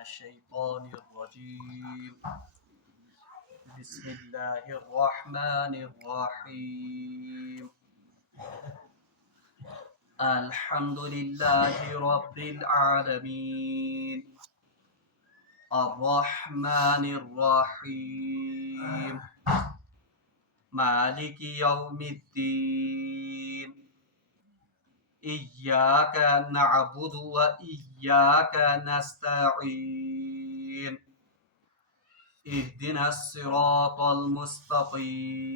الشيطان الرجيم بسم الله الرحمن الرحيم الحمد لله رب العالمين الرحمن الرحيم مالك يوم الدين إياك نعبد وإياك نستعين اهدنا الصراط المستقيم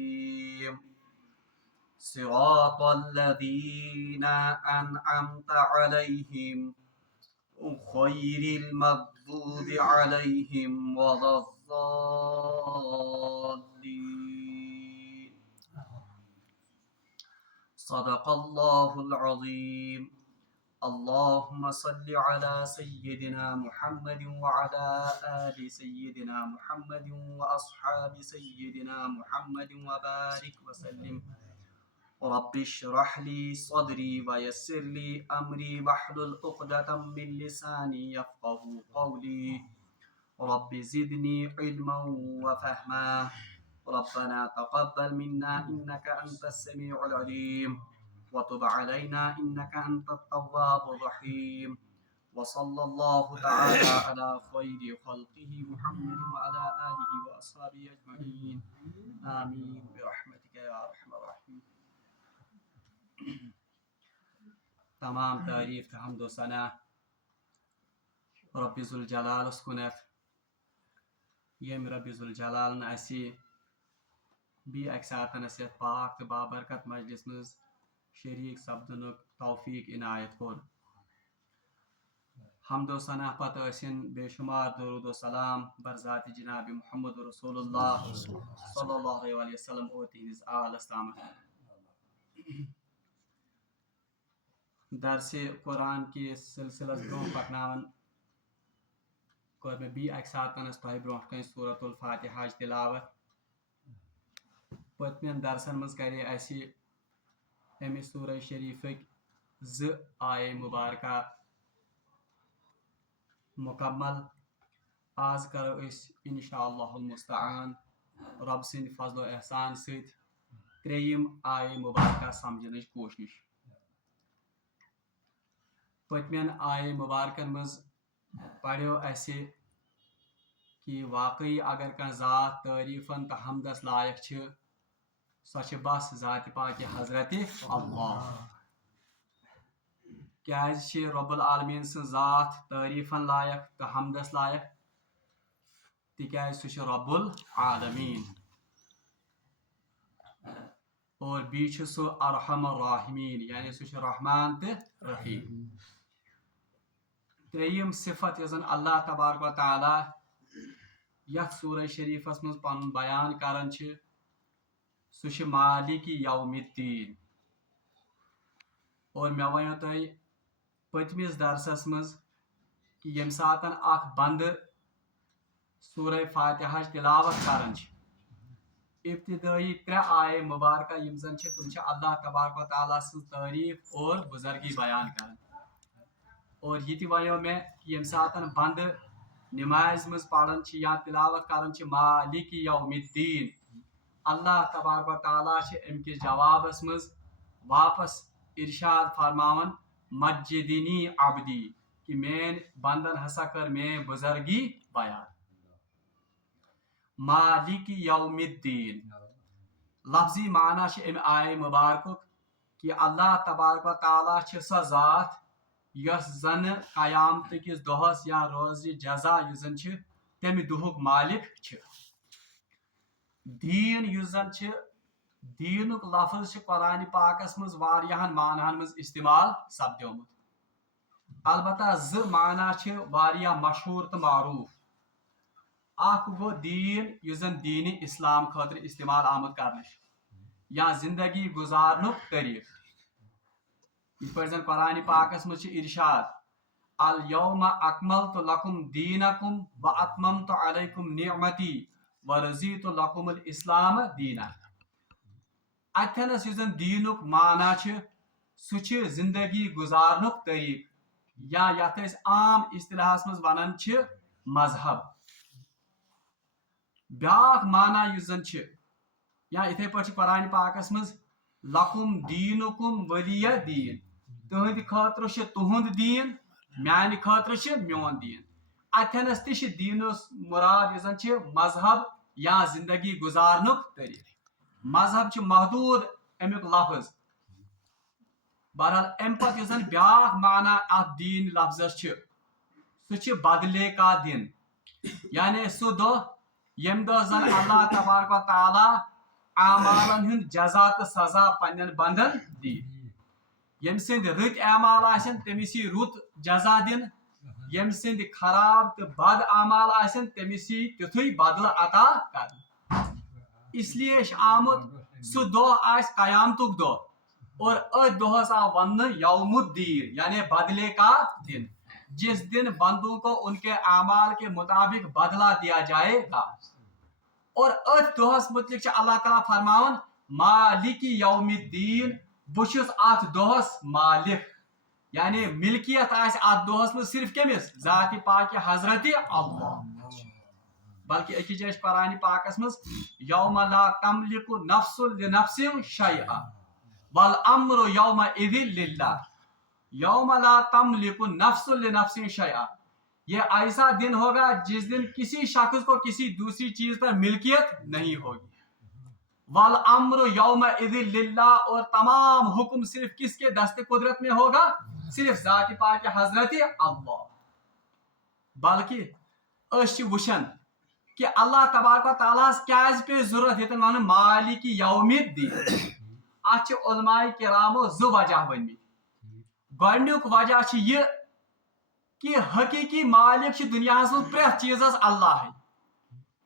صراط الذين أنعمت عليهم غير المغضوب عليهم ولا الضالين صدق الله العظيم اللهم صل على سيدنا محمد وعلى آل سيدنا محمد وأصحاب سيدنا محمد وبارك وسلم رب اشرح لي صدري ويسر لي أمري واحلل عقدة من لساني يفقه قولي رب زدني علما وفهما ربنا تقبل منا إنك أنت السميع العليم وتب علينا إنك أنت التواب الرحيم وصلى الله تعالى على خير خلقه محمد وعلى آله وأصحابه أجمعين آمين برحمتك يا أرحم الراحمين. تمام تعریف تہٕ حمد و ثنا رب ذوالجلالس کُنتھ ییٚمۍ رب ذوالجلالن اَسہِ بیٚیہِ اَکہِ ساتہٕ یتھ پاک تہٕ بابرکت مجلس منٛز شریٖک سپدنُک توفیٖق عنایت کوٚر. حمد و ثنا پتہٕ ٲسِن بے شُمار درود و سلام برذاتِ جناب محمد رسول اللہ صلی اللہ علیہ وسلم اور تہنٛدِس آلس تامتھ. درسِ قرآن کِس سلسلس برونٛہہ پکناوان کوٚر مےٚ بیٚیہِ اَکہِ ساتہٕ تۄہہِ برونٛٹھ کَنہِ سورۃ الفاتحاہٕچ تِلاوت. پٔتمٮ۪ن درسن منٛز کرے اَسہِ اَمہِ سورہ شریٖفٕکۍ 2 آیے مُبارکہ مُکمل. آز کرو أسۍ اِنشاء اللہ المستعان رۄب سٕنٛدِ فضل و احسان سۭتۍ 3یم آیے مُبارکہ سمجھنٕچ کوٗشِش. پٔتمٮ۪ن آیے مُبارکن منٛز پریو اَسہِ کہِ واقعی اگر کانٛہہ ذات تعریٖفن تہٕ حمدس لایق چھِ سۄ چھِ بس ذاتِ پاکہِ حضرتِ اللہ. کیٛازِ چھِ رۄب العالمیٖن سٕنٛز ذات تعریٖفن لایق تہٕ حمدس لایق؟ تِکیٛازِ سُہ چھُ رۄب العالمیٖن اور بیٚیہِ چھُ سُہ ارحم الراحمین یعنی سُہ چھُ رحمان تہٕ رحیٖم. 3یم صفت یۄس زن اللہ تبارک و تعالیٰ یتھ سورہ شریٖفس منٛز پنُن بیان کران چھِ سُہ چھُ مالِک یومِ الدیٖن. اور مےٚ ونیو تۄہہِ پٔتمِس درسس منٛز کہِ ییٚمہِ ساتہٕ اکھ بنٛدٕ سورہ فاتحاہٕچ تِلاوت کران چھِ ابتدٲیی 3 آیے مُبارکہ یِم زن چھِ تِم چھِ اللہ تبارک و تعالیٰ سٕنٛز تعریٖف اور بُزرگی بیان کران. اور یہِ تہِ ونیو مےٚ کہِ ییٚمہِ ساتہٕ بنٛدٕ نمازِ منٛز پران چھِ یا تِلاوت کران چھِ مالِک یومِ الدیٖن اللہ تبارک و تعالیٰ چھِ امہِ کِس جوابس منٛز واپس ارشاد فرماوان مجدنی عبدی کہِ میٲنۍ بنٛدن ہسا کٔر میٲنۍ بُزرگی بیان. مالِک یومِ الدیٖن لفظی معنی چھِ امہِ آیے مُبارکُک کہِ اللہ تبارک و تعالیٰ چھِ سۄ ذات یۄس زنہٕ قیامتٕکِس دۄہس یا روزِ جزا یُس زن چھِ تمہِ دۄہُک مالک چھِ. دیٖن یُس زن چھِ دیٖنُک لفظ چھِ قرآنِ پاکس منٛز واریاہن معناہن منٛز استعمال سپدیومُت. البتہ 2 معنی چھِ واریاہ مشہوٗر تہٕ معروٗف. اکھ گوٚو دیٖن یُس زن دیٖنِ اسلام خٲطرٕ استعمال آمُت کرنہٕ چھُ یا زندگی گُزارنُک طریٖقہٕ. یِتھ پٲٹھۍ زن قرآنِ پاکس منٛز چھِ ارشاد الیوم اکملتُ لکم دیٖنکم واتممتُ علیکم نعمتی ورضیتُ لکم الاسلام دیٖنا. اتھٮ۪نس یُس زن دیٖنُک معنی چھُ سُہ چھُ زندگی گُزارنُک طریٖقہٕ یا یتھ أسۍ عام اصطلاحس منٛز ونان چھِ مذہب بیاکھ مانا یُس زن چھ یا اتھے پٲٹھۍ چھِ قرآن پاکس منٛز لکم دیٖنُکم ولیہ دیٖن تہنٛدِ خٲطرٕ چھُ تُہُنٛد دیٖن میانہِ خٲطرٕ چھُ میون دیٖن اتھٮ۪نس تہِ چھِ دیٖنس مُراد یُس زن چھِ مذہب یا زندگی گزارنُک طریٖقہٕ مذہب چھُ محدوٗد امیُک لفظ بہرحال امہِ پتہٕ یُس زن بیاکھ مانا اتھ دیٖن لفظس چھُ سُہ چھُ بدلے کا دِن یعنی سُہ دۄہ ییٚمہِ دۄہ زن اللہ تبارک و تعالیٰ اعمالن ہُنٛد جزا تہٕ سزا پننٮ۪ن بندن دی ییٚمہِ سٕنٛدۍ رٕتۍ اعمال آسن تٔمِس یی رُت جزا دِنہٕ ییٚمہِ سٕنٛدۍ خراب تہٕ بد اعمال آسن تٔمِس یی تیُتھُے بدلہٕ عطا کرنہٕ اس لیے چھُ آمُت سُہ دۄہ آسہِ قیامتُک دۄہ اور أتھۍ دۄہس آو وننہٕ یوم الدین یعنی بدلے کا دن جس دن بندوں کو ان کے اعمال کے مطابق بدلہ دیا جائے گا اور اتھ دۄہس متعلق چھُ اللہ تعالیٰ فرماوان مالک یوم الدین بہٕ چھُس اتھ دۄہس مالک یعنی ملکیت آسہِ اتھ دۄہس منٛز صرف کٔمِس ذاتِ پاکہِ حضرتِ اللہ بلکہ أکِس جایہِ چھُ قرآنِ پاکس منٛز یوم لا تملک نفس لنفس شیئا والامر یومئذ للہ یوم لا تملک نفس لنفس شیئا یہ ایسا دن ہوگا جس دن کسی شخص کو کسی دوسری چیز پر ملکیت نہیں ہوگی والامر یومئذ للہ اور تمام حکم صرف کس کے دست قدرت میں ہوگا صرف ذات پاک حضرت اللہ بلکہ أسۍ چھِ وٕچھان کہ اللہ تبارک و تعالیٰ ہس کیازِ پے ضرورت ییٚتٮ۪ن ونُن مالک یوم الدین اتھ چھِ علماء کرامو زٕ وجہ ؤنمٕتۍ گۄڈنیُک وجہ چھُ یہِ کہ حقیقی مالک چھُ دُنیاہس منٛز پرٛٮ۪تھ چیٖزس اللہے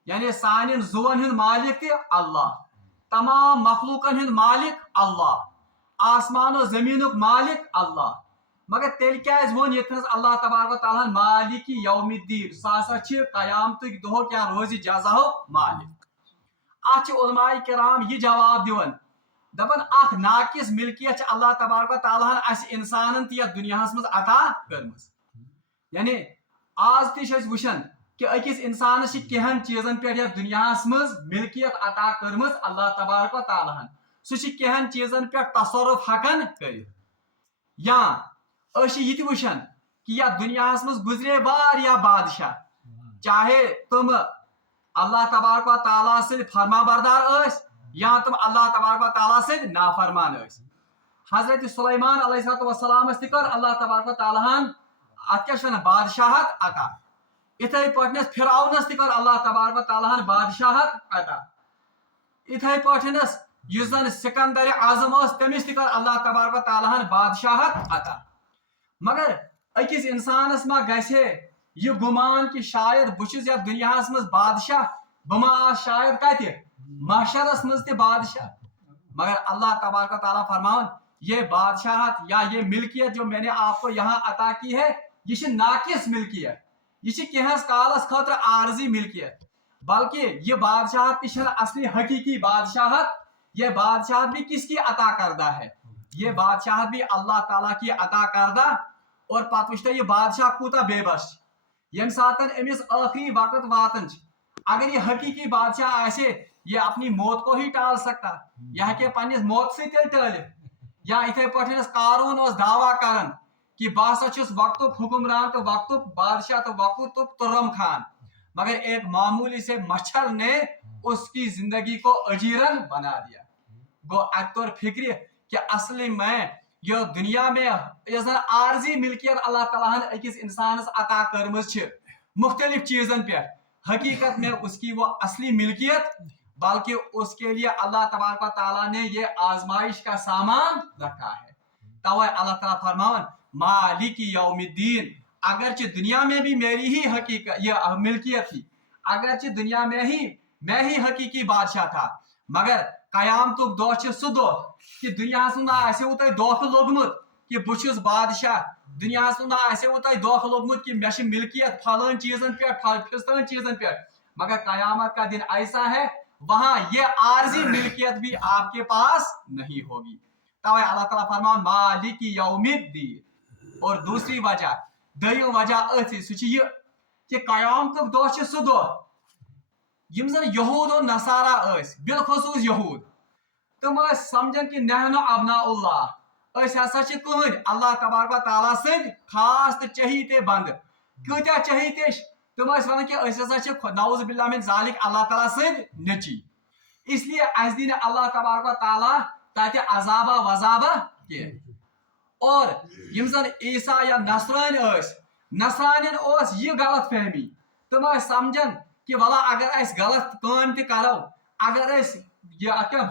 یعنی سانٮ۪ن زُوَن ہُنٛد مالک تہِ اللہ تمام مخلوقن ہُنٛد مالک اللہ آسمان و زمیٖنُک مالک اللہ مگر تیٚلہِ کیازِ ووٚن ییٚتنس اللہ تبارک و تعالیٰ ہن مالک یوم الدین سُہ ہسا چھِ قیامتٕکۍ دۄہُک یا روزِ جزاہُک مالک اتھ چھِ علماء کرام یہِ جواب دِوان دپان اکھ ناقص ملکیت چھِ اللہ تبارک و تعالیٰ ہن اسہِ انسانن تہِ یتھ دُنیاہس منٛز عطا کٔرمٕژ یعنی آز تہِ چھِ أسۍ وٕچھان کہ أکِس انسانس چھِ کینٛہن چیٖزن پٮ۪ٹھ یتھ دُنیاہس منٛز ملکیت عطا کٔرمٕژ اللہ تبارک و تعالیٰ ہن سُہ چھِ کینٛہن چیٖزن پٮ۪ٹھ تصرُف ہٮ۪کان کٔرِتھ یا أسۍ چھِ یہِ تہِ وٕچھان کہ یتھ دُنیاہس منٛز گُزرے واریاہ بادشاہ چاہے تِم اللہ تبارک و تعالیٰ سٕنٛدۍ فرما بردار ٲسۍ یا تِم اللہ تبارک و تعالیٰ سٕنٛدۍ نافرمان ٲسۍ حضرت سلیمان علیہ الصلوۃ والسلامس تہِ کٔر اللہ تبارک و تعالیٰ ہن اتھ کیاہ چھِ ونان بادشاہت عطا اتھے پٲٹھۍ فرعونس تہِ کٔر اللہ تبارک و تعالیٰ ہن بادشاہت عطا اتھے پٲٹھۍ یُس زن سکندر اعظم ٲس تٔمِس تہِ کٔر اللہ تبارک و تعالیٰ ہن بادشاہت عطا مگر أکِس انسانس ما گژھِ یہِ گُمان کہ شاید بہٕ چھُس یتھ دُنیاہس منٛز بادشاہ بہٕ ما آسہٕ شاید کتہِ محشرس منٛز تہِ بادشاہ مگر اللہ تبارک و تعالیٰ فرماوان یہ بادشاہت یا یہ ملکیت جو میں نے آپ کو یہاں عطا کی ہے یہ چھِ ناقص ملکیت یہ چھِ کینٛہس کالس خٲطرٕ عارضی ملکیت بلکہ یہ بادشاہت تہِ چھنہٕ اصلی حقیقی بادشاہت یہ بادشاہت بھی کس کی عطا کردہ ہے یہ بادشاہت بھی اللہ تعالیٰ کی عطا کردہ اور پتہٕ وٕچھتو یہ بادشاہ کوٗتاہ بے بس چھُ ییٚمہِ ساتہٕ أمِس ٲخری وقت واتان چھُ اگر یہ حقیقی بادشاہ آسہِ یہ اپنی موت کو ہی ٹال سکتا یہ ہیٚکہِ پننِس موت سۭتۍ تیٚلہِ ٹٲلِتھ یا اتھے پٲٹھۍ قارون اوس دعویٰ کران کہ بہٕ ہسا چھُس وقتُک حکمران تہٕ وقتُک بادشاہ تہٕ وقتُک تُرم خان مگر ایک معمولی سے مچھر نے اس کی زندگی کو اجیرن بنا دیا گو اتہِ توٚر فکرِ کہ اصلی میں یہ دنیا میں یۄس زن عارضی ملکیت اللہ تعالیٰ ہن أکِس انسانس عطا کٔرمٕژ چھِ مختلف چیزن پٮ۪ٹھ حقیقت میں اس کی وہ اصلی ملکیت بلکہ اس کے لیے اللہ تبارک و تعالیٰ نے یہ آزمائش کا سامان رکھا ہے توے اللہ تعالیٰ فرماون مالک یوم الدین اگرچہ دنیا میں بھی میری ہی حقیقت یہ ملکیت تھی اگرچہ دنیا میں ہی حقیقی بادشاہ تھا مگر قیامتُک دۄہ چھُ سُہ دۄہ کہ دُنیاہس منٛز آسیو تۄہہِ دھوکہٕ لوٚگمُت کہ بہٕ چھُس بادشاہ دُنیاہس منٛز آسیو تۄہہِ دھوکہٕ لوٚگمُت کہ مےٚ چھِ ملکیت پھلٲنۍ چیٖزن پٮ۪ٹھ فِستٲنۍ چیٖزن پٮ۪ٹھ مگر قیامت کا دن ایسا ہے وہاں یہ عارضی ملکیت بھی آپ کے پاس نہیں ہوگی توے اللہ تعالیٰ فرمان مالک یوم الدین اور دوسری وجہ دوٚیِم وجہ أتھی سُہ چھُ یہِ کہ قیامتک دۄہ چھُ سُہ دۄہ یِم زن یہود و نصارا ٲسۍ بالخصوٗص یہود تِم ٲسۍ سمجھان کہ نحن ابناء اللہ أسۍ ہسا چھِ کٕہٕنۍ اللہ تبارک و تعالیٰ سٕنٛدۍ خاص تہٕ چہیتے بنٛدٕ کۭتیاہ چہیتے تِم ٲسۍ ونان کہ أسۍ ہسا چھِ نعوذ باللہ من ذالک اللہ تعالیٰ سٕنٛدۍ نیٚچی اس لیے اَسہِ دی نہٕ اللہ تبارک و تعالیٰ تتہِ عذابہ وذابہ کینٛہہ اور یم زن عیسیٰ یا نصرٲنۍ ٲسۍ نصرانین اوس یہ غلط فہمی تم ٲسۍ سمجھان کہ ولا اگر أسۍ غلط کٲم تہِ کرو اگر أسۍ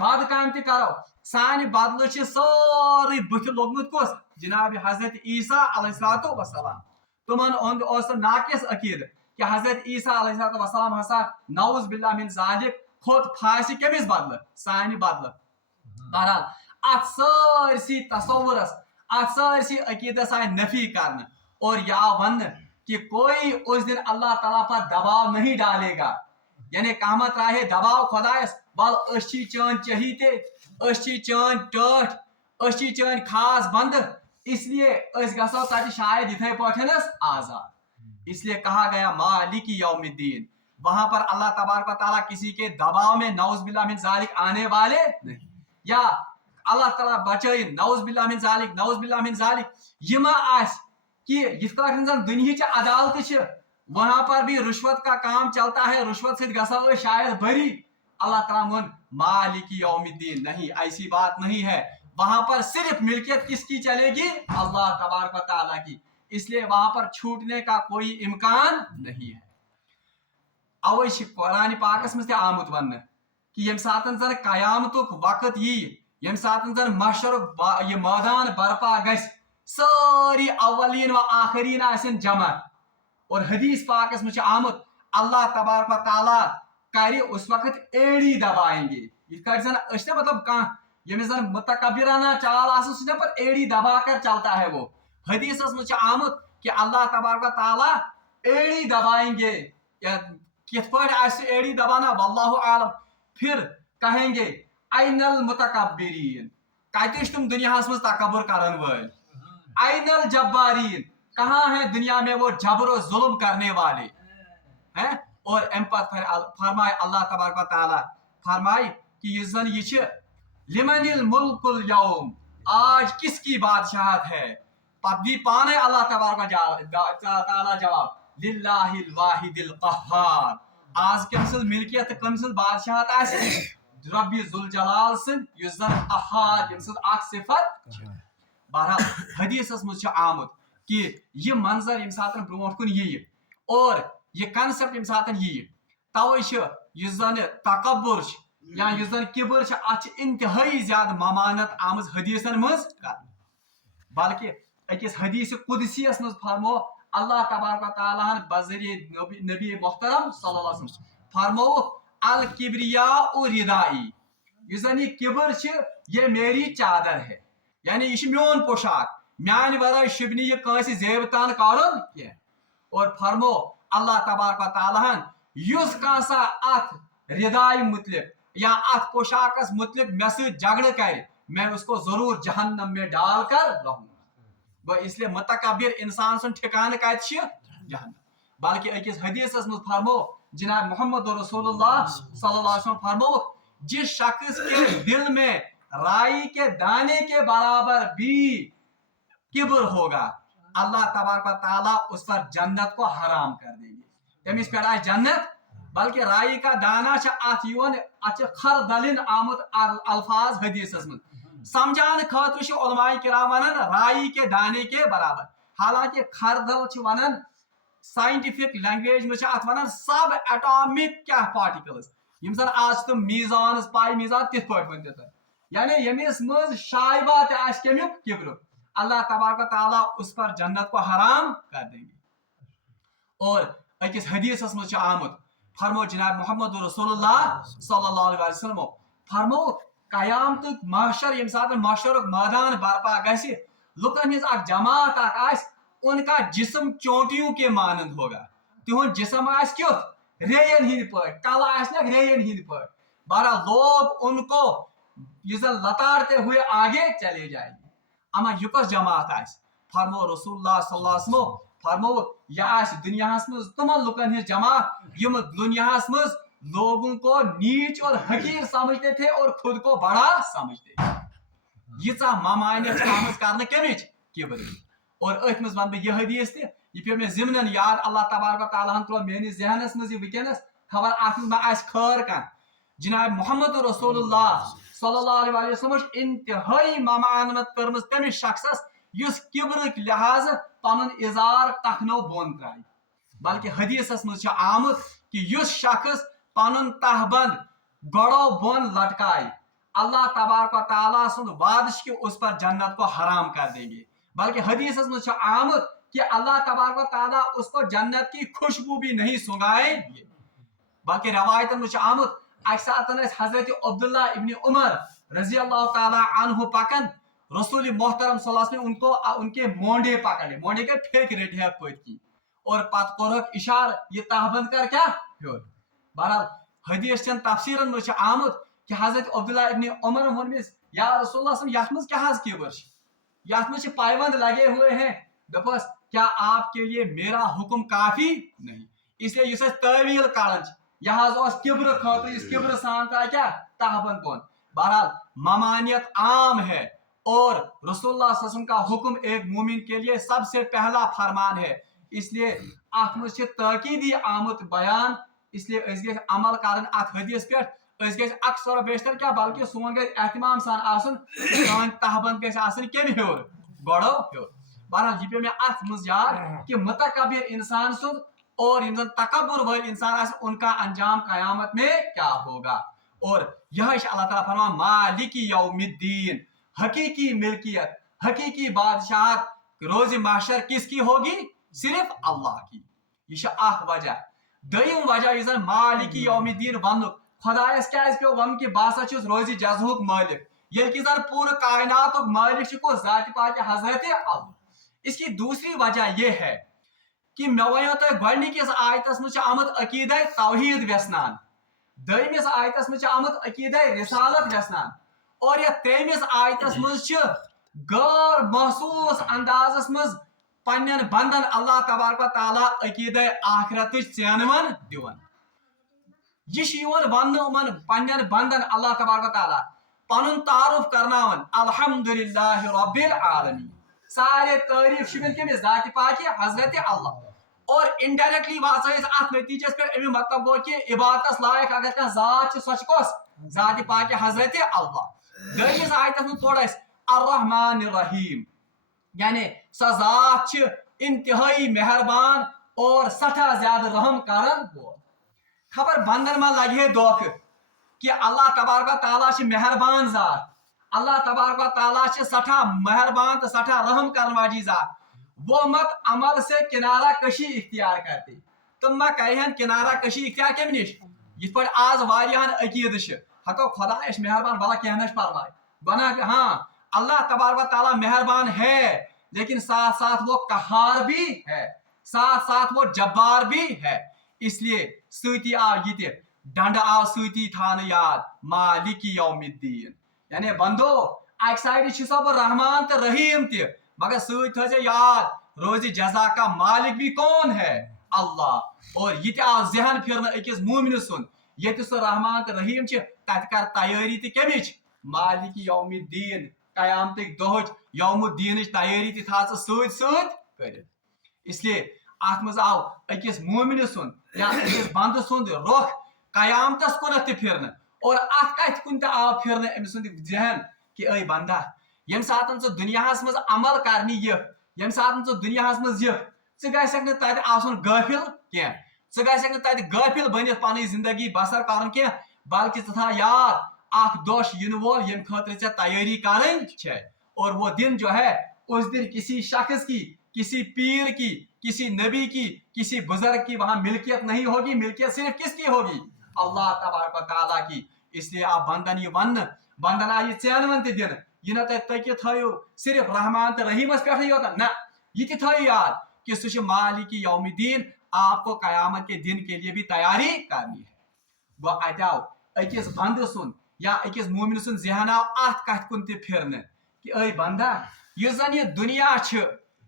بد کامہِ تہِ کرو سانہِ بدلہٕ چھِ سورُے بٕتھِ لوٚگمُت کُس جناب حضرت عیسیٰ علیہ الصلوۃ والسلام تمن ہُنٛد اوس ناقص عقیدٕ کہ حضرت عیسیٰ علیہ الصلوۃ والسلام ہسا نعوذ باللہ من ذالک کھوٚت پھاسہِ کٔمِس بدلہٕ سانہِ بدلہٕ بہرحال اتھ سٲرسٕے تصورس اتھ سٲرسٕے عقیدس آیہِ نفی کرنہٕ اور یہ آو وننہٕ کہ کوئی اس دن اللہ تعالیٰ پر دباؤ نہیں ڈالے گا یعنی کہاں تراہے دباؤ خدایس بل أسۍ چٲنۍ چہیتے أسۍ چٲنۍ ٹٲٹھ أسۍ چٲنۍ خاص بندٕ اس لیے أسۍ گژھو تتہِ شاید یتھے پٲٹھۍ آزاد اس لیے کہا گیا مالک یوم الدین وہاں پر اللہ تبارک و تعالیٰ کسی کے دباؤ میں نعوذ باللہ من ذالک آنے والے نہیں یا اللہ تعالیٰ بچائے نعوذ باللہ من ذالک نعوذ باللہ من ذالک یہ ما آس کہ یتھ پٲٹھۍ زن دنہچ عدالت چھ وہاں پر بھی رشوت کا کام چلتا ہے رشوت سے گژھو شاید بری اللہ تعالیٰ من مالک یوم الدین نہیں ایسی بات نہیں ہے وہاں پر صرف ملکیت کس کی چلے گی اللہ تبارک و تعالیٰ کی اس لیے وہاں پر چھوٹنے کا کوئی امکان نہیں ہے اوے قرآن پاکس مز آمت ون کہ یم ساتن زن قیامتک وقت یم ساتن زن محشر یہ میدان برپا گژھِ ساری اولین و آخرین آسن جمع اور حدیث پاکس مجھ آمد اللہ تبارک و تعالیٰ کرِ اس وقت ایڑی دبائیں گے یہ زن مطلب یمس زن متکبرانہ چال آسن سہ پتہ ایڑی دبا کر چلتا ہے وہ حدیث مجھ آمد کہ اللہ تبارک و تعالیٰ ایڑی دبائیں گے کت پہ ایڑی دبانا واللہ عالم پھر کہیں گے این المتکبرین کتش تم دنیا مز تکبر کرن ول این الجبارین کہاں ہیں دنیا میں وہ جبر و ظلم کرنے والے ہیں اور ام پر فرمائے اللہ تبارک و تعالیٰ فرمائے کہ یہ زن یہ لمن الملک اليوم آج کس کی بادشاہت ہے پتہ دی پانے اللہ تبارک و تعالیٰ جواب للہ الواحد القہار آج کم سن ملکیت کم سن بادشاہت آسہِ رب ذوالجلال سن یس زن قہار یم سن اخ صفت بہرحال حدیث مجھ آمد کہ یہ منظر یم ساتن برونٹ کن اور یہ کنسپٹ یم ساتن توے یس زن تکبر یا یس زن کبر ات انتہائی زیادہ ممانت آمز حدیثن مز بلکہ اکس حدیث قدسیس مز فرمو اللہ تبارک و تعالیٰ بذریعہ نبی محترم صلی اللہ علیہ وسلم فرمو الکبریاء ردائی یس زن یہ کبر یہ میری چادر ہے یعنی یہ میون پوشاک میانہ ورائے شبنی یہ کنس زیب تان کرن کی اور فرمو اللہ تبارک و تعالیٰ یس کانسا ات ردائی متعلق یا ات پوشاکس متعلق میں سے جھگڑ کرے میں اس کو ضرور جہنم میں ڈال کر رہوں گا اس لیے متکبر انسان سن ٹھکانہ کت جہنم بلکہ اکس حدیث مز فرمو جناب محمد رسول اللہ صلی اللہ علیہ وسلم فرمو جس شخص کے دل میں رائی کے دانے کے برابر بھی کبر ہوگا اللہ تبارک و تعالیٰ اس پر جنت کو حرام کر دیں گے تمس پہ آئے جنت بلکہ رائی کا دانہ ات خردلن آمت الفاظ حدیث مز سمجھان خاطر علماء کرام ونان رائی کے دانے کے برابر حالانکہ خردل ونان سائنٹیفک لینگویج میں ات ونان سب ایٹامک کیا پارٹیکلز یم زن آج تم میزان پائی میزان تھ پہ ون یعنی یمس مز شائبہ تمیک کبر اللہ تبارک و تعالیٰ اس پر جنت کو حرام کر دیں گے اور اکس حدیث مجھ آمد فرمو جناب محمد رسول اللہ صلی اللہ علیہ وسلم فرمو قیامتک محشر یم سات محشر میدان برپا گژھِ لکن ہز اخ جماعت ان کا جسم چونٹیوں کے مانند ہوگا تہد جسم آس کیُتھ ریین ہند پٲٹھۍ کل آسنکھ ریین ہند پٲٹھۍ بہرحال لوگ ان کو یہ لتاڑتے ہوئے آگے چلے جائیں گے اما یہ کس جماعت آس فرمو رسول اللہ صلی اللہ علیہ وسلم فرمو یہ دنیا مز تمن لکن ہز جماعت یم دنیا مز لوگوں کو نیچ اور حقیر سمجھتے تھے اور خود کو بڑا سمجھتے تھے. ییژا ممانیت آمز کرنے کمچ کبر. اور ات مز ون بہ یہ حدیث تہ یہ پیو مے ضمن یاد اللہ تبارک و تعالیٰ ترو میانس ذہنس مز یہ ونکس خبر ات مز ما آس خیر کان. جناب محمد رسول اللہ صلی اللہ علیہ وسلم انتہائی ممانت کرمز تمس شخصس یس کبرک لحاظ پن اظہار ٹکنو بون ترائی. بلکہ حدیثس مز آمت کہ یس شخص پن تہبند گڑو بون لٹکائے اللہ تبارک و تعالیٰ سن وعدہ کہ اس پر جنت کو حرام کر دیں گے. بلکہ حدیث مجھ آمد کہ اللہ تبارک و تعالیٰ اس کو جنت کی خوشبو بھی نہیں سنگائیں گے. بلکہ روایت مجھ آمد اکثر حضرت عبداللہ ابن عمر رضی اللہ تعالیٰ عنہ پکن رسول محترم صلی اللہ علیہ وسلم ان کو ان کے مونڈے پکڑے, مونڈے کے پھیک ریٹ ہے پت کی اور پت کورک اشار یہ تہبند کر کیا پھر. بہرحال حدیث چن تفسیرن مجھ آمد کہ حضرت عبداللہ ابن عمر ونمس یا رسول اللہ صلی اللہ علیہ وسلم یت مز کیا کبر یت مز پائبند لگے ہوئے ہیں. دپس کیا آپ کے لیے میرا حکم کافی نہیں؟ اس لیے اس تعویل کڑان یہ کبر خاطر اس کبر سان کا کیا تہبند کون. بہرحال ممانیت عام ہے اور رسول اللہ صلی اللہ علیہ وسلم کا حکم ایک مومن کے لیے سب سے پہلا فرمان ہے. اس لیے ات مز تاکیدی آمت بیان. اس لیے اس گژھِ عمل کرن ات حدیث پہ اس گژھِ اکثر و بیشتر کیا بلکہ سون گژھِ اہتمام سان آسن سان تہبند گژھِ آسن کمہِ ہیوٚر گۄڈو ہیوٚر. بہرحال یہ پہ مے ات مز یاد کہ متکبر انسان سن اور یم زن تکبر وال انسان آسن ان کا انجام قیامت میں کیا ہوگا. اور یہ اللہ تعالیٰ فرمان مالک یوم الدین, حقیقی ملکیت حقیقی بادشاہت روز محشر کس کی ہوگی؟ صرف اللہ کی. یہ اخ وجہ. دویم وجہ یہ زن مالک یوم الدین ون خدایس کیاز پیو ون کہ بہ ہسا چھس روزی جزہک مالک یل کہ زن پورے کائناتک مالک کو ذات پاک حضرت اللہ. اس کی دوسری وجہ یہ ہے کہ مے ونو تہ گۄڈنِکِس آیتس مز آمد عقیدہ توحید ویسنان, دویمس آیتس مز آمد عقیدہ رسالت ویسنان, اور یہ تریمس آیتس مز غیر محسوس اندازس مز پنن بندن اللہ تبارک و تعالیٰ عقیدہ آخرت ژینون دِوان. یہ ون ان پنن بندن اللہ تبارک و تعالیٰ پن تعارف کرناون الحمدللہ رب العالمین. سارے تعریف شبن کمس ذات پاک حضرت اللہ. اور انڈائریکٹلی واتو ات نتیجس پہ امی مطلب گو کہ عبادت لائق اگر کھانا ذات سو کس ذات پاک حضرت اللہ. دویمس آیتس من پوڑ اس الرحمن الرحیم یعنی سو ذات انتہائی مہربان اور سٹھا زیادہ رحم کرن وول. خبر بندن ما لگہ دھوکہ کہ اللہ تبارک و تعالیٰ مہربان ذات, اللہ تبارک و تعالیٰ سٹھا مہربان تو سٹھا رحم کرن واجی ذات. وہ مت عمل سے کنارہ کشی اختیار کرتے, تم ما کرہن کنارہ کشی اختیار کم نش یہ پہ آز واریاہن عقید ہتو خدا مہربان بلا کہہ نش پرواے بنا کہ ہاں اللہ تبارک و تعالیٰ مہربان ہے لیکن ساتھ ساتھ وہ قہار بھی ہے, ساتھ ساتھ وہ جبار بھی ہے. اس لیے ستی آو یہ ڈنڈ آو ستی تھان یاد مالک یوم الدین یعنی بندو اک سائڈ سو بہ رحمان تو رحیم تہ مگر ست تھے یاد روز جزا کا مالک بھی کون ہے؟ اللہ. اور یہ آو ذہن پھرن اکس مومن سن یہ سو رحمان تو رحیم تت کر تیاری تہ کمچ مالک یوم الدین قیامتک دہچ یوم الدین تیاری تہ تھا ست ست کر. اس لیے ات مز آو اکس مومن سن یا اکس بند سند رخ قیامتس کن تہ پھرن اور ات کت کن تہ آو پھرن ام سند ذہن کہ اے بندہ یم سات دنیا مز عمل کرنی یہ یم سات دنیا مز یہ گھک نا تت آسن غافل کی گھک نا تت غافل بنت پن زندگی بسر کرن کی بلکہ ژٕ تھا یاد اخ دوش ین وول یم خاطر ژے تیاری کرن اور وہ دن جو ہے اس دن کسی شخص کی کسی پیر کی کسی نبی کی کسی بزرگ کی وہاں ملکیت نہیں ہوگی, ملکیت صرف کس کی ہوگی؟ اللہ تبارک و تعالیٰ کی. اس لیے آپ بندن یہ ون بندن آ یہ ژینون تہ دن یہ نہ تکی تھو صرف رحمان تو رحیمس پہ یوت نا یہ تہ تھو یاد کہ سہ مالک یوم الدین, آپ کو قیامت کے دن کے لیے بھی تیاری کرنی ہے. وہ ات آو اکس بند سن یا اکس مومن سن ذہن آو ات کت کن تہ پھرن کہ اے بندہ یہ زن یہ دنیا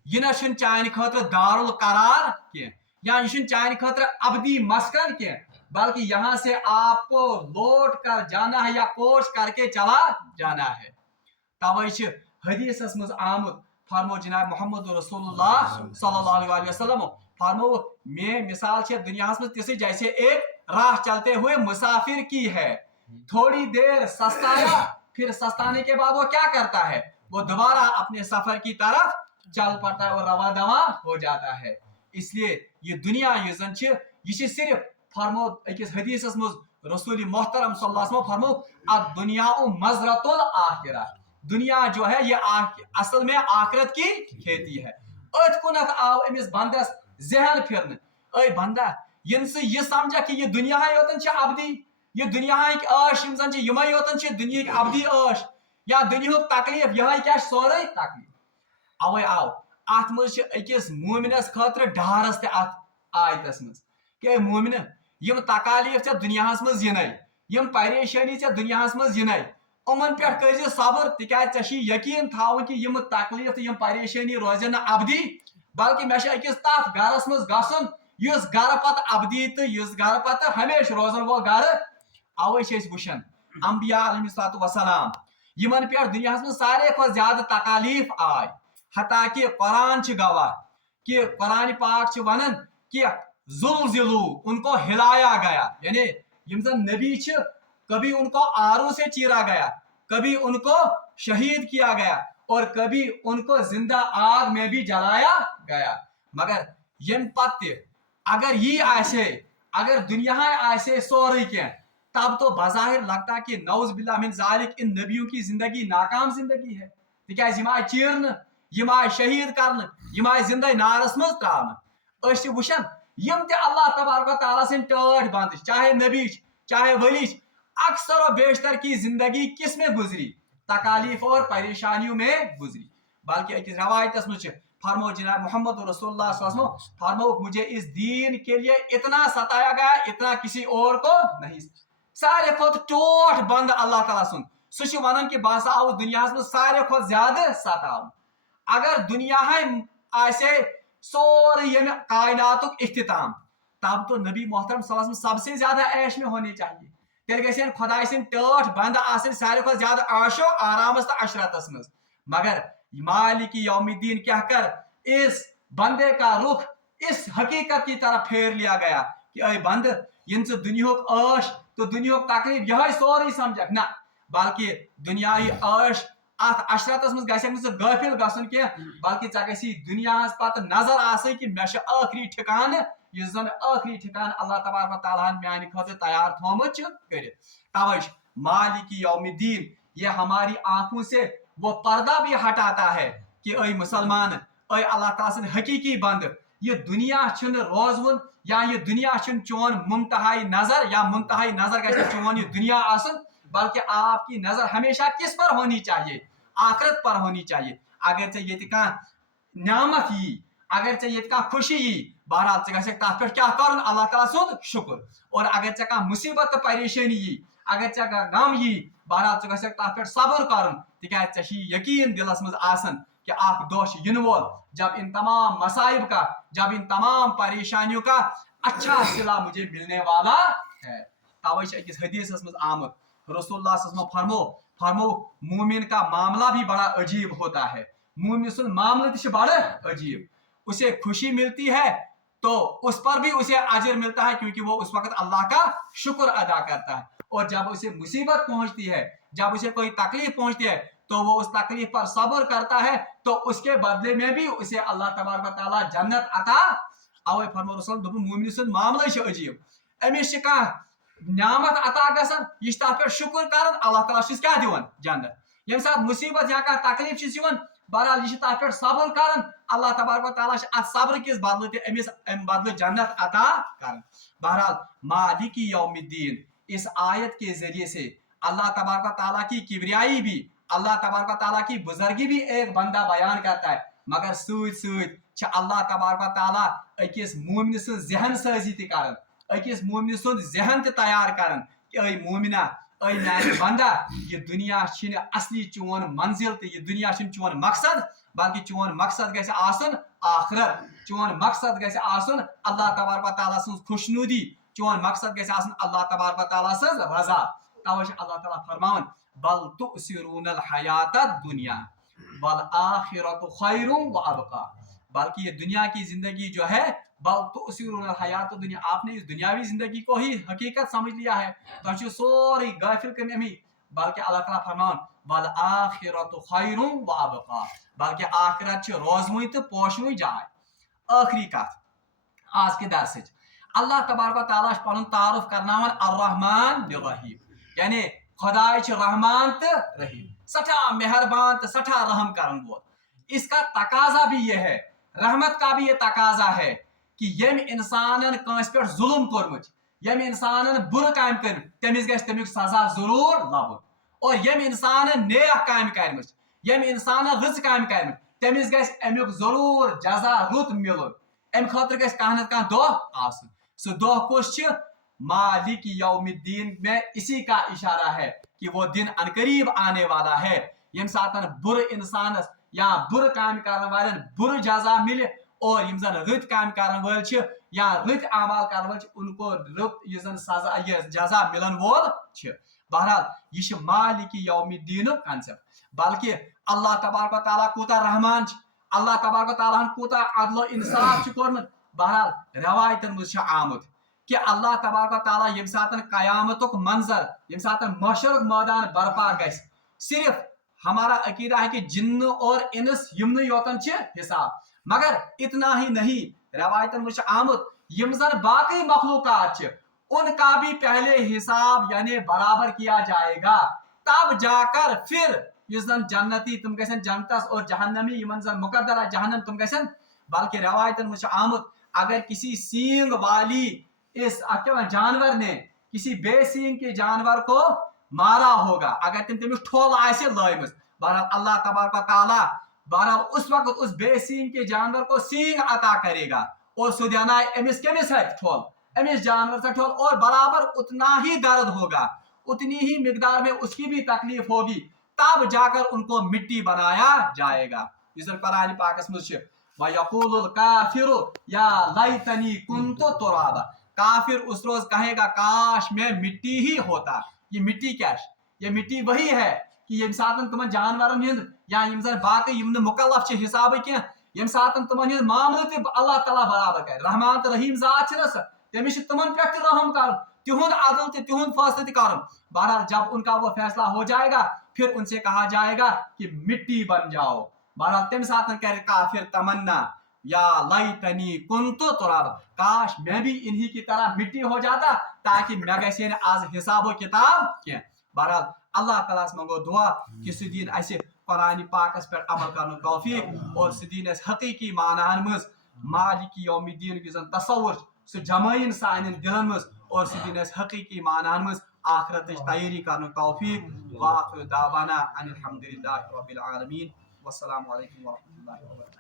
یہ نہ چھن چانہ خاطر دارل قرار کی یا یہ چھن چانہ خاطر ابدی مسکن کی بلکہ یہاں سے آپ کو لوٹ کر جانا ہے یا کوش کر کے چلا جانا ہے. توے حدیث مز آمد فرمو جناب محمد رسول اللہ صلی اللہ علیہ وسلم فرمو میں مثال دنیا میں تیسے جیسے ایک راہ چلتے ہوئے مسافر کی ہے. تھوڑی دیر سستایا پھر سستانے کے بعد وہ کیا کرتا ہے وہ دوبارہ اپنے سفر کی طرف چل پڑتا ہے اور رواں دواں ہو جاتا ہے. اس لیے یہ دنیا یہ صرف فرمو اکس حدیث مز رسول محترم صلی اللہ علیہ وسلم فرمو الدنیا مزرۃ الآخرہ. دنیا جو ہے یہ اصل میں آخرت کی کھیتی ہے. ات کنت آو امس بندس ذہن پھرن اے بندہ ین سے یہ سمجھا کہ یہ دنیا یوتن ابدی یہ دنیا عش یمے یوتن دنیا ابدی عش یا دنیا تکلیف یہ کیا سورے تکلیف. اوے آو ات مز اکس مومنس خاطر ڈارس تہ ات آیتس مز کہ مومن یم تکالیف ژے دنیا مز ینے یم پریشانی ژے دنیا مز ینے امن پہ کر صبر تکیاز ژے یقین تھاون کہ یم تکلیف تو یم پریشانی روزن ابدی بلکہ مے اکس تف گرس مز گھن اس گر پتہ ابدی تو اس گر پتہ ہمیشہ روزن وول گر. اوے وچھان انبیاء علیہ الصلوۃ والسلام یمن پہ دنیا مز سارے کھت زیادہ تکالیف آئی حتیٰ کہ قرآن گواہ کہ قرآن پاک ونان کہ زلزلو ان کو ہلایا گیا یعنی یم زن نبی کبھی ان کو آرو سے چیرا گیا کبھی ان کو شہید کیا گیا اور کبھی ان کو زندہ آگ میں بھی جلایا گیا. مگر یم پتہ اگر یہ آسے اگر دنیا آسے سورے کی تب تو بظاہر لگتا کہ نعوذ باللہ من ذالک ان نبیوں کی زندگی ناکام زندگی ہے تکیاز یم آئی چیرن یم آئی شہید کرن یم آئی زندہ نارس مز تراون. اس وچھان یم تہ اللہ تبارک و تعالیٰ سن ٹاٹ بند چاہے نبی چاہے ولی اکثر و بیشتر کی زندگی کس میں گزری تکالیف اور پریشانیوں میں گزری. بلکہ ایک روایت مجھ فرمو جناب محمد رسول اللہ صلی اللہ علیہ وسلم فرمو مجھے اس دین کے لیے اتنا ستایا گیا اتنا کسی اور کو نہیں. سارے کھت ٹوٹ بند اللہ تعالیٰ سن سہ ونان کہ بہ ہسا آؤس دنیا میں سارے کھت زیادہ ستاؤ. اگر دنیا آسے سورے یم کائنات اختتام تب تو نبی محترم صلی اللہ علیہ وسلم سب سے زیادہ عیش میں ہونے چاہیے. تیل گھن خدا سن ٹاٹ بند آسن سارے کھت زیادہ عاشو آرامس تو عشرتس مز. مگر مالک یوم الدین کیا کر اس بندے کا رخ اس حقیقت کی طرف پھیر لیا گیا کہ اے بند ین سے دنیا عش تو دنیا تکلیف یہ سورے سمجھک نہ بلکہ دنیای عش ات عشرتس مز گھن غافل گھن کی بلکہ ژے دنیا پتہ نظر آسے کہ مے آخری ٹھکان اس زن آخری ٹھکان اللہ تبارک و تعالیٰ میانہ خاطر تیار تھومت کرت. توے مالک یوم الدین یہ ہماری آنکھوں سے وہ پردہ بھی ہٹاتا ہے کہ اے مسلمان اے اللہ تعالیٰ سن حقیقی بند یہ دنیا چھن روزون یا یہ دنیا چھن چون منتہائی نظر یا منتہائی نظر گژھِ چون یہ دنیا آسن بلکہ آپ کی نظر ہمیشہ کس پر ہونی چاہیے آخرت پر ہونی چاہیے. اگر ژے یت کانٛہہ نعمت یی اگر ژے یت کانٛہہ خوشی یی بہرحال ژے گژھکھ تتھ پٮ۪ٹھ کیا کرُن اللہ تعالیٰ سُنٛد شکر. اور اگر ژے کانٛہہ مصیبت تہٕ پریشٲنی یی اگر ژے کانٛہہ غم یی بہرحال ژے گژھکھ تتھ پٮ۪ٹھ صبر کرُن تکیاز ژے چھی یقین دلس مز آسان کہ اکھ دۄہ چھُ ینہٕ وول جب ان تمام مصائب کا جب ان تمام پریشانیوں کا اچھا صلہ مجھے ملنے والا ہے. توے چھ أکِس حدیثس مز آمد رسول اللہ صلی اللہ علیہ وسلم فرمو مومن کا معاملہ بھی بڑا عجیب ہوتا ہے. مومن سن معاملہ تہ بڑا عجیب. اسے خوشی ملتی ہے تو اس پر بھی اسے اجر ملتا ہے کیونکہ وہ اس وقت اللہ کا شکر ادا کرتا ہے. اور جب اسے مصیبت پہنچتی ہے جب اسے کوئی تکلیف پہنچتی ہے تو وہ اس تکلیف پر صبر کرتا ہے تو اس کے بدلے میں بھی اسے اللہ تبارک و تعالیٰ جنت عطا. اوے فرمو رسول مومن سن معاملہ عجیب امس نعمت عطا گژھان یہ تر پہ شکر کران اللہ تعالیٰ چھس کیا دِوان جنت. یم سات مصیبت یا کانٛہہ تکلیف چھس یوان بہرحال یہ تر پہ صبر کران اللہ تبارک و تعالیٰ ات صبر کس بدلے تہ امس ام بدلے جنت عطا کران. بہرحال مالک یوم الدین اس آیت کے ذریعے سے اللہ تبارک و تعالیٰ کی کبریائی بھی اللہ تبارک و تعالیٰ کی بزرگی بھی ایک بندہ بیان کرتا ہے. مگر سۭتۍ سۭتۍ چھ اللہ تبارک و تعالیٰ أکِس مومن سٕنٛز ذہن سٲزی تہِ کران أکِس مومن سُنٛد ذہن تہِ تیار کران کہ اے مومنہ اے میانہ بندہ یہ دنیا چھنہ اصلی چون منزل تو یہ دنیا چھن چون مقصد بلکہ چون مقصد گژھِ آسُن آخرت، چون مقصد گژھِ آسُن اللہ تبارک و تعالیٰ سٕنٛز خوشنودی، چون مقصد گژھِ آسُن اللہ تبارک و تعالیٰ سٕنٛز رضا. توے چھُ اللہ تعالیٰ فرماوان بل تؤثرون الحیات الدنیا والآخرۃ خیر وابقیٰ، بلکہ یہ دنیا کی زندگی جو ہے بل تؤثرون الحیات الدنیا، آپ نے اس دنیاوی زندگی کو ہی حقیقت سمجھ لیا ہے، تو چھو سورے غافل کم امی. بلکہ اللہ تعالیٰ فرمان والآخرۃ خیر وابقیٰ، بلکہ آخرت چھ روزوٕنۍ تہٕ پوشوٕنۍ جاے. آخری کتھ آز کے درسٕچ، اللہ تبارک و تعالیٰ پنُن تعارف کرناوان الرحمن الرحیم، یعنی خدائے چھ رحمان تہٕ رحیم، سٹھا مہربان تہٕ سٹھا رحم کرن وول. اس کا تقاضا بھی یہ ہے، رحمت کا بھی یہ تقاضا ہے کہ یم انسانن کٲنٛسہِ پٮ۪ٹھ ظلم کوٚرمُت، یم انسانن بُرٕ کامہِ کٔرمٕژ تٔمِس گژھِ تمیُک سزا ضروٗر لبُن، اور یم انسانن نیک کامہِ کرمٕژ، یم انسانن رٕژ کامہِ کرمٕژ تٔمِس گژھِ امیُک ضروٗر جزا رُت مِلُن. امہِ خٲطرٕ گژھِ کانٛہہ نتہٕ کانٛہہ دۄہ آسُن. سُہ دۄہ کُس چھُ؟ مالک یوم الدین میں اسی کا اشارہ ہے کہ وہ دن عنقریب آنے والا ہے یم ساتن برٕ انسانس یا برٕ کامہِ کرن والٮ۪ن برٕ جزا مِلہِ، اور یم زن رٕتۍ کامہِ کرن وٲلۍ چھِ یا رٕتۍ اعمال کرن وٲلۍ چھِ ان کو رُت یُس زن سزا یہ جزا ملن وول چھِ. بہرحال یہ چھُ مالک یوم الدینُک کنسپٹ. بلکہ اللہ تبارک و تعالیٰ کوٗتاہ رحمان چھُ، اللہ تبارک و تعالیٰ ہن کوٗتاہ عدل و انصاف چھُ کوٚرمُت. بہرحال روایتن منٛز چھُ آمُت کہ اللہ تبارک و تعالیٰ یم ساتن قیامتک منظر، یم ساتن محشرک میدان برپا گژھِ، صرف ہمارا عقیدہ ہے کہ جن اور انس یمن یوتن چھ حساب، مگر اتنا ہی نہیں، روایتن منٛز چھُ آمُت یم زن باقی مخلوقات چھ ان کا بھی پہلے حساب یعنی برابر کیا جائے گا، تب جا کر پھر یُس زن جنتی تم گژھن جنتس اور جہنمی یمن زن مقدر ہے جہنم تم گژھن. بلکہ روایتن منٛز چھُ آمُت اگر کسی سینگ والی اس جانور نے کسی بے سینگ کے جانور کو مارا ہوگا، اگر تمس ٹھول آسہِ لٲیمٕژ، بہرحال اللہ تبارک و تعالیٰ بہرحال اس وقت اس بے سینگ کے جانور کو سینگ عطا کرے گا اور سو دینا امس کمس ہے ٹھول، امس جانور سے ٹھول، اور برابر اتنا ہی درد ہوگا، اتنی ہی مقدار میں اس کی بھی تکلیف ہوگی، تب جا کر ان کو مٹی بنایا جائے گا. جس قرآن پاکس مجھ وَيَقُولُ الْكَافِرُ يَا لَيْتَنِي كُنْتُ تُرَابًا، کافر اس روز کہے گا کاش میں مٹی ہی ہوتا. یہ مٹی کیا ہے؟ یہ مٹی وہی ہے کہ یم ساتن تمن جانورن ہند یا یم زن باقی یم مکلف چھ حساب کی یم ساتن تمن ہند معاملہ تہ اللہ تعالیٰ برابر کرے. رحمان تو رحیم ذات چھ نا، تمس تمن پہ رحم کر، تہند عدل تہ تہند فیصلہ تہ کرن. بہرحال جب ان کا وہ فیصلہ ہو جائے گا پھر ان سے کہا جائے گا کہ مٹی بن جاؤ. بہرحال تم ساتن کرے کافر تمنا یا لیتنی کنت ترابا، کاش میں بھی انہی کی طرح مٹی ہو جاتا تاکہ میں گژھِ نہٕ آز حساب و کتاب کینٛہہ. بہرحال اللہ تعالیٰ منگو دعا کہ سہ دین اسہ قرآن پاکس پہ عمل کرن توفیق، اور سہ دین اس حقیقی معناہن مز مالک یوم الدین یُس زن تصور سہ جمائن سانن دلن مز، اور سہ دین اس حقیقی معناہن مز آخرتچ تیاری کرن توفیق. واخر دعوانا ان الحمد للہ رب العالمین، والسلام علیکم ورحمۃ اللہ وبرکاتہ.